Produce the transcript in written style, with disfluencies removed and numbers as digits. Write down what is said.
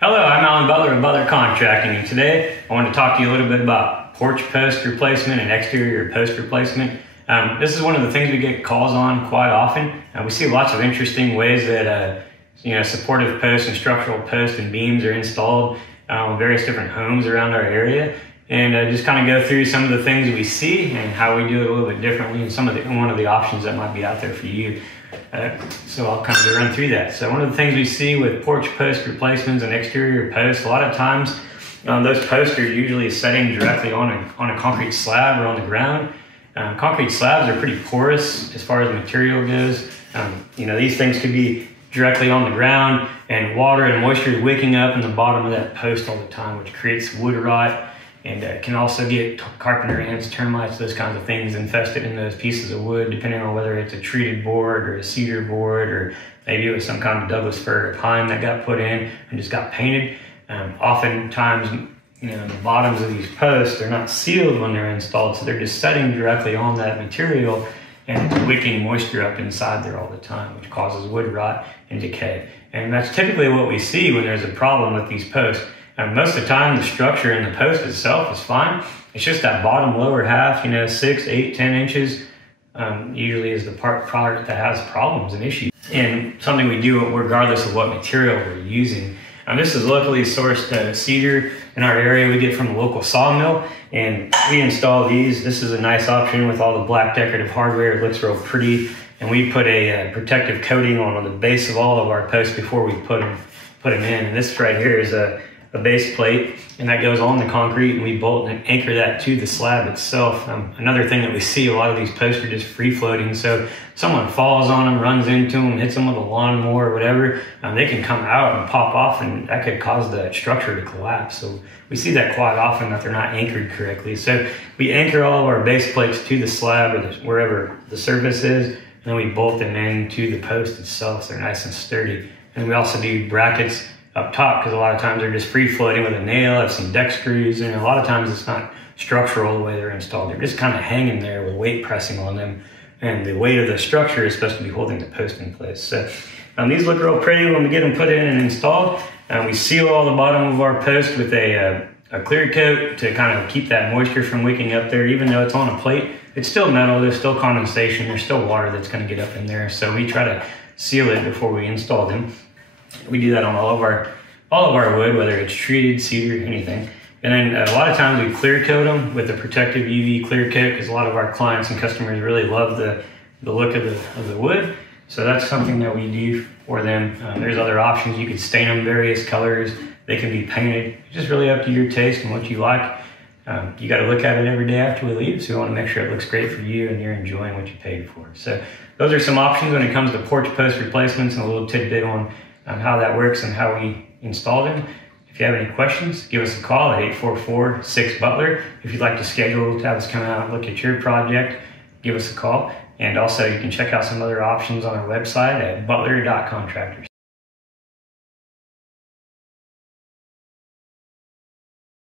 Hello, I'm Alan Butler of Butler Contracting, and today I want to talk to you a little bit about porch post replacement and exterior post replacement. This is one of the things we get calls on quite often. We see lots of interesting ways that supportive posts and structural posts and beams are installed in various different homes around our area, and just kind of go through some of the things we see and how we do it a little bit differently, and one of the options that might be out there for you. So I'll kind of run through that. So one of the things we see with porch post replacements and exterior posts, a lot of times those posts are usually setting directly on a concrete slab or on the ground. Concrete slabs are pretty porous as far as material goes. These things could be directly on the ground, and water and moisture is wicking up in the bottom of that post all the time, which creates wood rot, and can also get carpenter ants, termites, those kinds of things infested in those pieces of wood, depending on whether it's a treated board or a cedar board, or maybe it was some kind of Douglas fir or pine that got put in and just got painted. Oftentimes, the bottoms of these posts are not sealed when they're installed, so they're just setting directly on that material and it's wicking moisture up inside there all the time, which causes wood rot and decay. And that's typically what we see when there's a problem with these posts. Most of the time, the structure in the post itself is fine. It's just that bottom lower half, 6, 8, 10 inches, usually is the part that has problems and issues. And something we do regardless of what material we're using. This is locally sourced cedar in our area we get from a local sawmill, and we install these. This is a nice option with all the black decorative hardware. It looks real pretty, and we put a protective coating on the base of all of our posts before we put them in. And this right here is a base plate, and that goes on the concrete, and we bolt and anchor that to the slab itself. Another thing that we see, a lot of these posts are just free floating, so if someone falls on them, runs into them, hits them with a lawnmower or whatever, they can come out and pop off, and that could cause the structure to collapse. So we see that quite often, that they're not anchored correctly. So we anchor all of our base plates to the slab or wherever the surface is, and then we bolt them into the post itself so they're nice and sturdy. And we also do brackets up top, because a lot of times they're just free floating with a nail. I've seen deck screws, and a lot of times it's not structural the way they're installed. They're just kind of hanging there with weight pressing on them, and the weight of the structure is supposed to be holding the post in place. So these look real pretty when we get them put in and installed. We seal all the bottom of our post with a clear coat to kind of keep that moisture from wicking up there. Even though it's on a plate, it's still metal, there's still condensation, there's still water that's going to get up in there. So we try to seal it before we install them. We do that on all of our wood, whether it's treated, cedar, anything. And then a lot of times we clear coat them with a protective UV clear coat, because a lot of our clients and customers really love the look of the wood. So that's something that we do for them. There's other options. You can stain them various colors. They can be painted. It's just really up to your taste and what you like. You got to look at it every day after we leave, so we want to make sure it looks great for you and you're enjoying what you paid for. So those are some options when it comes to porch post replacements, and a little tidbit on how that works and how we install them. If you have any questions, give us a call at 844-6-BUTLER. If you'd like to schedule to have us come out and look at your project, give us a call. And also you can check out some other options on our website at butler.contractors.